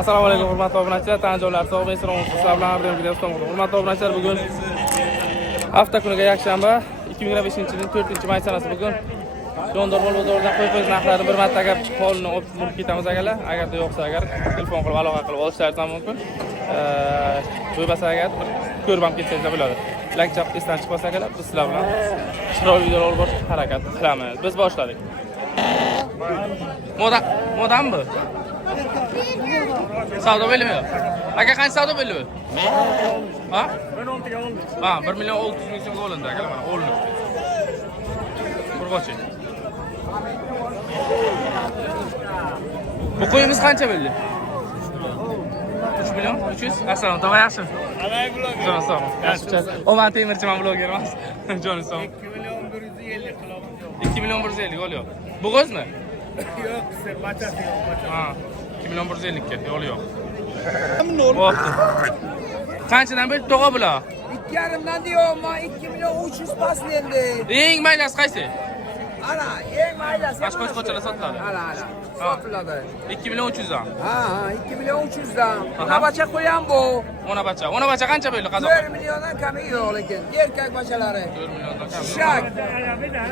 Assalomu alaykum hurmatli obunachilar, tanjolar, sog' va salomat sizlar bilan birga videomiz. Hurmatli obunachilar, bugun hafta kuniga yakshanba 2025-yilning 4-may sanasi bugun Jondor bozoridan qo'y narxlarini bir marta agar holini olib ketamiz akalar. Agarda yo'qsa agar telefon qilib aloqa qilib olishlaringiz mumkin. Bo'lmasa agar ko'rib ham ketsangiz bo'ladi. Like chap esdan chiqmasa akalar, biz sizlar bilan chiroyli videolar olib borishga harakat qilamiz. Biz boshladik. Modam bu. Savdo bo'limi? Aka qancha savdo bo'ldi? Ha? 1.6 oldi. Ha, 1 million 600 ming so'm olindi akalar, mana olindi. Qurg'ochi. Bu qo'yimiz qancha bo'ldi? 3 million 300. Assalom, tog'a yaxshi. Alay bloger. Jon sog'. Yaxshi. Oman Temirchiman bloger emas. Jon sog'. 2 million 150 oluyor. Bu qo'zmi? Yo'q, siz bachasi yo'q, bachasi. Ha. 2 million 150 ga yo'li yo'q. Bo'pti. Qanchadan bo'ldi tog'a bular? 2,5dan deyapman, 2 million 300 paslendi. Eng maydasi qaysi? Ana, eng maydasi. Qo'chqochalar sotiladi. Ana. Sotiladi. 2 million 300 dan. Ha, 2 million 300 dan. Ona bacha qo'yam bu. Ona bacha qancha bo'ldi qazoq? 4 milliondan kami yo'q lekin. Erkak bachalari. 4 milliondan kam. Shishak.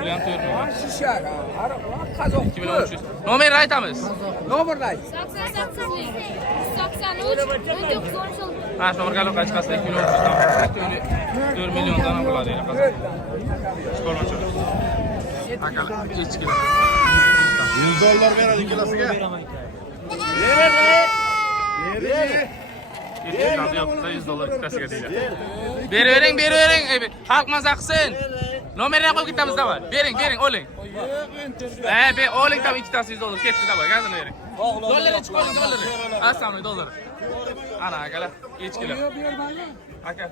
Million 4 million. Shishak. Qazoq. 2 million 300. Nomerni aytamiz. Nomerni ayt. 88 Ha, sho'rga aloqa chiqasa 2 million 300 dan. 4 milliondan ham bo'ladi qazoq. Chiqolmachi. Akalar, ichkilar. $100 beradi ikkalasiga. $100 ikkitasiga deydi. Beravering. Xalq maza qilsin. Nomerni qo'yib ketamiz davay. Bering, oling. Oling tam ikkitasi $100 ketdi davay, gazini bering. Dollarga chiqoling, dollarga. Assalomu dollar. Ana akalar, ichkilar. Aka,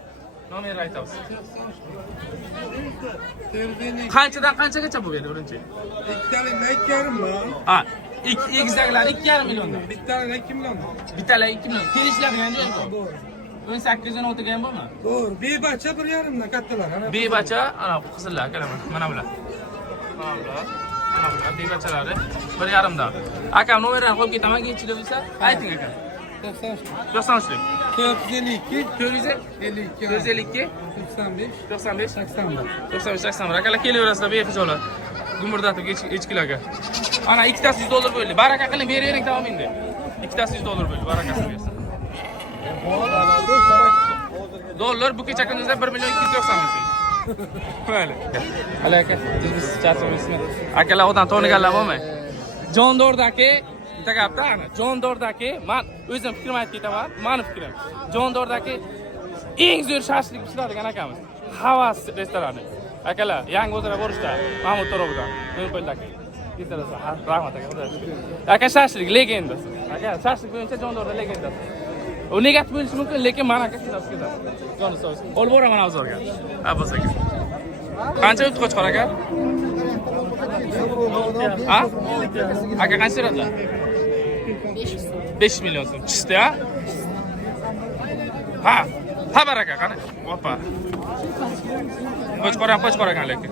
nomerni aytamiz. Qanchadan qanchagacha bu berdi birinchi? Ikkitalik 2,5 mi? Ha, egizaklar 2,5 milliondan. Bittalik 2 million. Bittalar 2 million. Kelishlar ham yo'q. 18'dan o'tgan bo'lmi? To'g'ri, bebacha 1,5dan kattalar. Bebacha, ana qizillar akalar mana bular. Mana bular bebachalari 1,5dan. Aka nomerni qo'yib ketaman, keyinchilik bo'lsa, ayting aka. 93lik. 452 452 95 85 akalar kelaverasizlar behijolat. Gumurdatib echkilarga. Ana ikkitasi $100 bo'ldi. Baraka qiling, beravering tamom endi. Ikkitasi $100 bo'ldi, barakasini bersin. Dollar bu kecha kunduzda 1 million 290 ming so'm. Mayli. Hali aka, biz charchaymizmi? Akalar odan toniganlar bo'lmay. Jondordagi bitta gapda ana, Jondordagi men o'zim fikrimni aytib ketaman. Meni fikrim. Jondordagi eng zo'r shashlik pishiradigan akamiz. Havas restorani. Akalar, yangi o'zaro borishda Mahmud To'robidan, Do'mpildagi. Ketarasiz. Rahmat aka, xudo shukr. Aka shashlik legendasi. Aka shashlik bo'yicha Jondorda legendasi. U negativ bo'lishi mumkin, lekin men aka shunday ketadi. Joni sog' olsin. Olib boraman Avzorga. Ha, bo'lsa aka. Qancha o'tib qochqor aka? Ha? Aka qancha beradilar? 5 million so'm. Chista, ha? Ha, baraka qani? Oppa. Qochqor ekan lekin.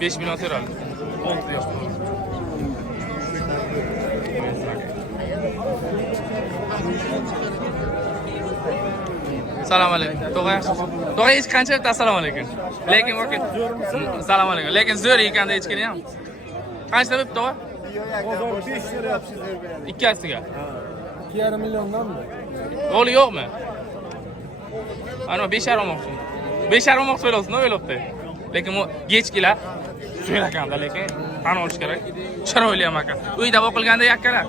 5 million so'radi. 6 yosh bo'ldi. Assalomu alaykum. Tog'a yaxshisiz? Tog'a hech qancha deb assalomu alaykum. Lekin vakit. Assalomu alaykum. Lekin zo'r ekanda echkini ham. Qancha deb tog'a? Bozor 5 lira yapsiz beradi. Ikkasiga. 2,5 milliondanmi? Yo'li yo'qmi? Ana 5,5 olmoqchi. 5,5 olmoqchi bo'lsin, o'ylabdi. Lekin bu gechkilar so'raganda lekin tan olish kerak. Chiroyli ham ekan. Uyda o'qilganda yakkalar.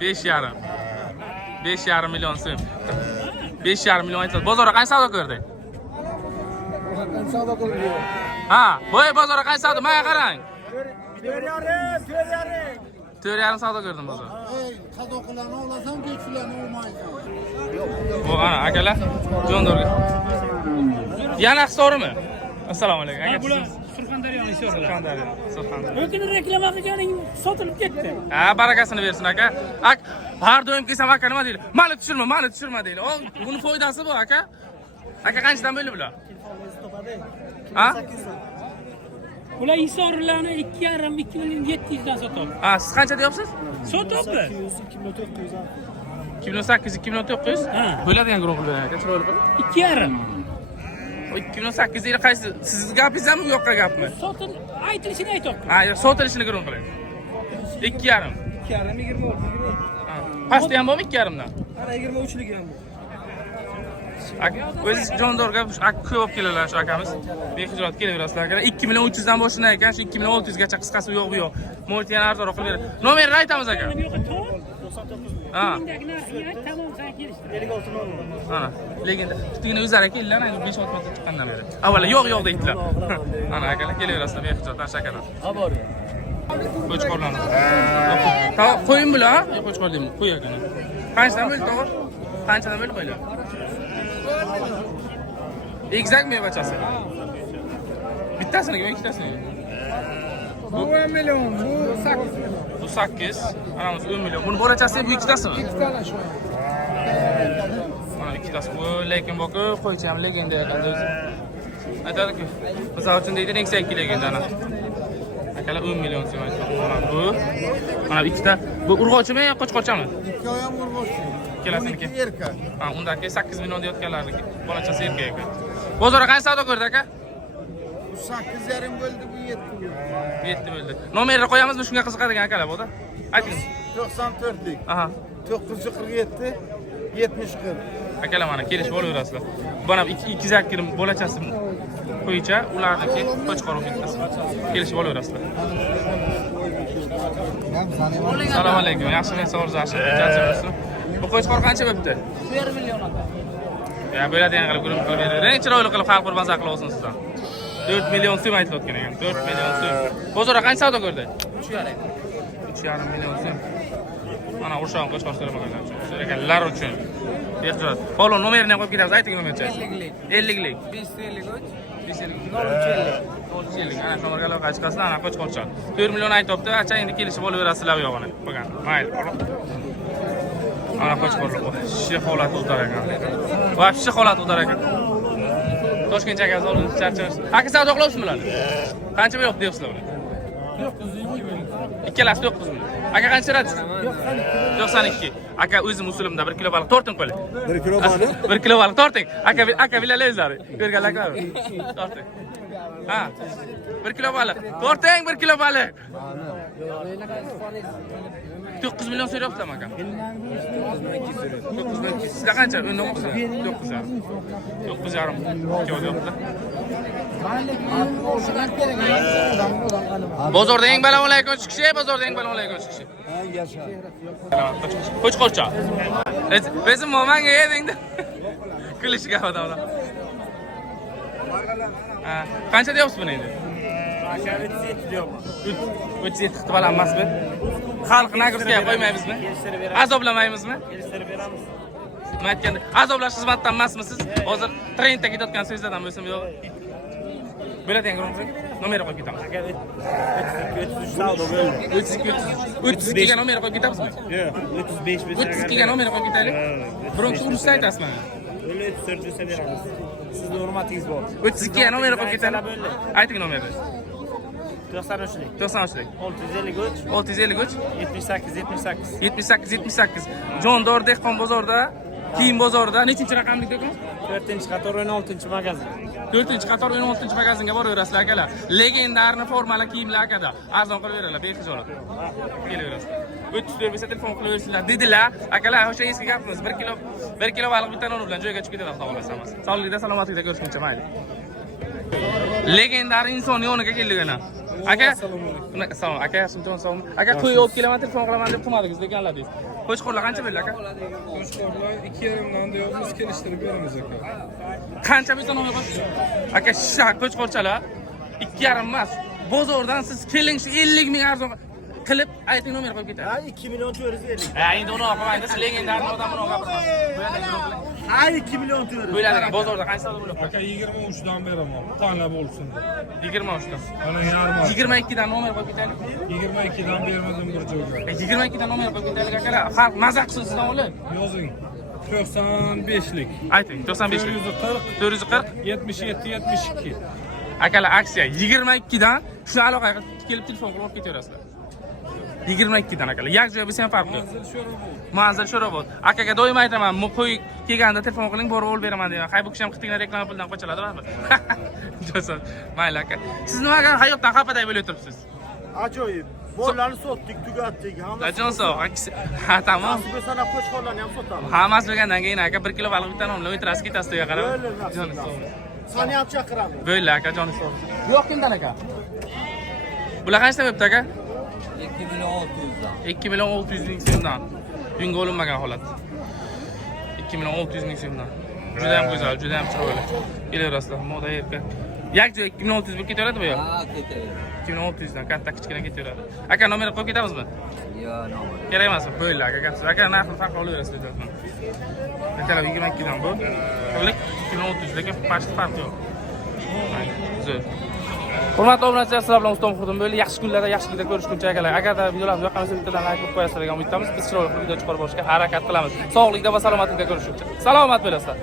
5,5. 5,5 million so'm. 5,5 million aytadi. Bozorga qancha savdo ko'rdi? Savdo qildi. Ha, bo'y bozorga qancha savdo? Menga qarang. 4,5. 4,5 savdo ko'rdim bozor. Qadoqlarni olasan, bechularni olmaydi. Bu ana akalar Jondorga. Yana hisorimi? Assalomu alaykum. Aka bular Surxondaryoning so'ralari. Surxondaryo. Lekin reklama qilganing sotilib ketdi. Ha, barakasini bersin aka. Har doim kelsam aka nima deydi? Meni tushirma deydi. O, buni foydasi bu aka. Aka qanchadan bo'ldi bular? Ha? Ular Isorlarni 2,5-2,700 dan sotyapti. Ha, siz qancha deyapsiz? Sotyapti. 2008, 2009. Ha. Bo'ladigan guruh bilan aka, chiroyli qilib. 2,5. O 2008 yili qaysi? Siz gapingizmi, bu yoqqa gapmi? Sotil aytilishini aytyapti. Ha, sotilishini guruh qiling. 2,5. 2,5 20 oldu. Ha. Pastda ham bormi 2,5dan? Ana 23'lük yani. Aka, o'zingiz jondorga ko'p keladilar shu akamiz. Behijoat kelaverasizlar aka. 2,300 dan boshlanar ekan, shu 2,600 gacha qisqasi u yo'q bu yo'q. Molti yana arzonroq qilib beradi. Nomerni aytamiz aka. Bu yoqqa to'g'ri. Ha. Bundagi narsaga tamom sen kelishdi. 56 oldu. Ana, legenda. Kichkina o'zlari keldilar, ana 5-6 marta chiqqandan beri. Avvalo yo'q deydilar. Ana akalar kelaverasizlar behijoat shakalar. Qo'chqorlarni. Tamam, qo'ying bular, ha? Yo'q, qo'chqor deyman. Qo'y aka. Qanchadan bo'ldi, to'g'ri? Qanchadan bo'ldi qo'ylar? Egizak mevachasi. Bittasini yoki ikkitasini? Bu 10 milyon, bu 8. Bu 8, anamiz 10 million. Buni bo'lachasi bu ikkitasimi? 2 tane şu an. Mana ikkitasi bu, lekin bu qo'ychi ham legenda ekan o'zi. Aytadi-ku, misol uchun deydi, Nexia 2 legenda ana. Akalar 10 million so'm aytdi. Mana bu. Mana ikkita. Bu urg'ochimi yo qo'chqorchami? 2 oyam urg'ochi. Ikkalasini erkak. Ha, undaki 8 million deyotganlarniki. Bolachasi erkak ekan. Bozorga qancha savdo ko'rdi aka? Bu 8,5 bo'ldi, bu 7 bo'ldi. 7 bo'ldi. Nomerni qo'yamizmi shunga qiziqadigan akalar bo'ldi? Ayting. 94'lik. Aha. 947 70 40. Akalar mana kelishib olaverasizlar. Bana 2 zakir bolachasi qo'yicha ularniki qo'chqorib bittasi. Kelishib olaverasizlar. Assalomu alaykum. Yaxshimi, sog'ligingiz yaxshi bo'lsin. Bu qo'chqor qancha bo'libdi? 1 million aka. Ya bo'ladigan qilib guruh qilib beraver. Chiroyli qilib xalq qurbon saqlab olsin sizdan. 4 million so'm aytilayotgan ekan. 4 million so'm. Bozorga qancha savdo ko'rdi? 3,5 million so'm. Mana o'sha qo'chqor so'ramaganlar uchun. So'raganlar uchun. Behijoat. Polon nomerini qo'yib ketamiz. Ayting nomercha. 50lik. 550. Ana to'g'riga aloqa chiqasizlar, ana qo'chqorcha. 4 million aytibdi, acha endi kelishib olaverasizlar bu yog'ini. Bo'lgan. Mayli. Ana qo'chqorlar. Shi holat o'tar ekan. Vobshe holat o'tar ekan. Toshkent aka zo'rni charchash. Aka savdo qilyapsizmi ularni? Qancha berib deyapsizlar uni? 900. Ikkalasi 9 million. Aka qancha beradi? 92. Aka o'zim usulimda 1 kilo baliq torting qo'ying. 1 kilo baliq. 1 kilo baliq torting. Aka bilalayizlar. Ko'rganlar ko'radi. Torting. Ha. 1 kilo baliq. Torting 1 kilo baliq. 9 million so'rayaptimi aka? 9 sizda qancha? Unda o'qisa? 9,5. 9,5. Ikki o'yapti. Bozorda eng balandlaygan chiqishi, bozorda eng balandlaygan chiqishi. Ha, yaşa. Qo'chqorcha. O'zim momanga yedingda. Kulishga odamlar. Ha, qancha deyapsiz buni endi? Aka 37 deyapman. 37 qilib olamazmi? Xalq nagruzga qo'ymaymizmi? Azoblamaymizmi? Kelishtirib beramiz. Nima aytganda, azoblash xizmatdan emasmisiz? Hozir trendda ketayotgan so'zlardan bo'lsam yo'q. Bo'ladigan guruh. Nomer qo'yib ketamiz. Aka 33 savdo bo'ldi. 32 ga nomer qo'yib ketamizmi? Yo'q, 35 bo'lsa 32 ga nomer qo'yib ketaylik. Birinchi urushda aytasizmi? 34 bo'lsa beramiz. Sizni hurmatingiz bor. 32 ga nomer qo'yib ketaylik. Ayting nomerni. 93lik. 93lik. 653 653 78 78. Jondor dehqon bozorda, kiyim bozorida nechinchi raqamli do'kon? 4-qator 16-magazin. 4-qator 16-magazinga boraverasizlar akalar. Legendarni formali kiyimlar akada. Arzon qilib beradilar, behijoat. Kelaverasizlar. 34 bo'lsa telefon qilaversizlar dedilar. Akalar, o'sha eski gapimiz 1 kilo baliq bitta non bilan joyga chiqib ketadi, xudo xolasa. Sog'likda, salomatlikda ko'rishguncha mayli. Legendar inson yoniga keldigana. Aka, salom, aka, salom. Aka, qo'y olib kelaman, telefon qilaman deb qilmadingiz deganlardingiz. Qo'chqorlar qancha berdi aka? Qo'chqorlar 2,5 dan deyapmiz, kelishtirib beramiz aka. Qancha bo'lsa nomer qo'ying. Aka, shaq qo'chqorchalar 2,5 emas. Bozordan siz keling 50 ming arzon qilib ayting nomer qo'yib ketadi. Ha 2 million 450. Ha, endi uni olmaydi. Siz legendarni odamini olmaysiz. Ha 2 million 450. Bo'ladi, bozorda qancha savdo bo'ladi? Aka 23 dan beraman. Tanlab olsin. 23 dan. Ana yarmi. 22 dan nomer qo'yib ketaylik. 22 dan bermadim bir joyga. 22 dan nomer qo'yib ketaylik akalar. Xalq maza qilsin sizdan olib. Yozing. 95lik. Ayting, 95 lik. 440 440 77 72. akalar aksiya 22 dan Shuni aloqa qilib kelib telefon qilib olib ketaverasizlar. 22 dan akalar. Yak joyi bo'lsa ham farqi yo'q. Manzil Sho'robod. Akaga doim aytaman, qo'y kelganda telefon qiling, borib olib beraman deyman. Hay bu kishi ham qitinglar reklama puldan qochiladi, baribir. Jo'son. Mayli aka. Siz nimaga hayotdan xafaday bo'lib o'tiribsiz? Ajoyib. Bollarni sotdik, tugatdik. Jon sog'. Ha, tamam. Biz sana qo'shqonlarni ham sotamiz. Hammasi bo'lgandan keyin aka 1 kilo baliq bitan olib o'tirasiz, ketasiz to'yga qarab. Jon sog'. Sani ham chaqiramiz. Bo'ldi aka, jon sog'. Yo'q kimdan aka? Bular qancha debdi aka? 2 million 600 ming so'mdan. Bunga olinmagan holat. 2 million 600 ming so'mdan. Juda ham go'zal, juda ham chiroyli. Kelaverasizlar, moda yerga. Yak joy 2 million 600 bo'lib ketaveradi bu yo'q? Ha, ketaveradi. 2 million 600 dan katta kichkina ketaveradi. Aka nomer qo'yib ketamizmi? Yo'q, nomer. Kerak emasmi? Bo'ldi aka, gapsiz. Aka narxni farq olaverasiz dedi. Akalar 22 dan bu. Qillik 2 million 600 lekin past farq yo'q. Zo'r. Hurmatli obunachilar, sizlar bilan Ustom Xurdim bo'ldi. Yaxshi kunlarda, yaxshi kunda ko'rishguncha akalar. Agarda videolarimiz yoqqansa bittadan like qo'yib qo'yasizlar degan umiddamiz. Biz chiroyli video chiqarib borishga harakat qilamiz. Sog'likda va salomatlikda ko'rishguncha. Salomat bo'lasizlar.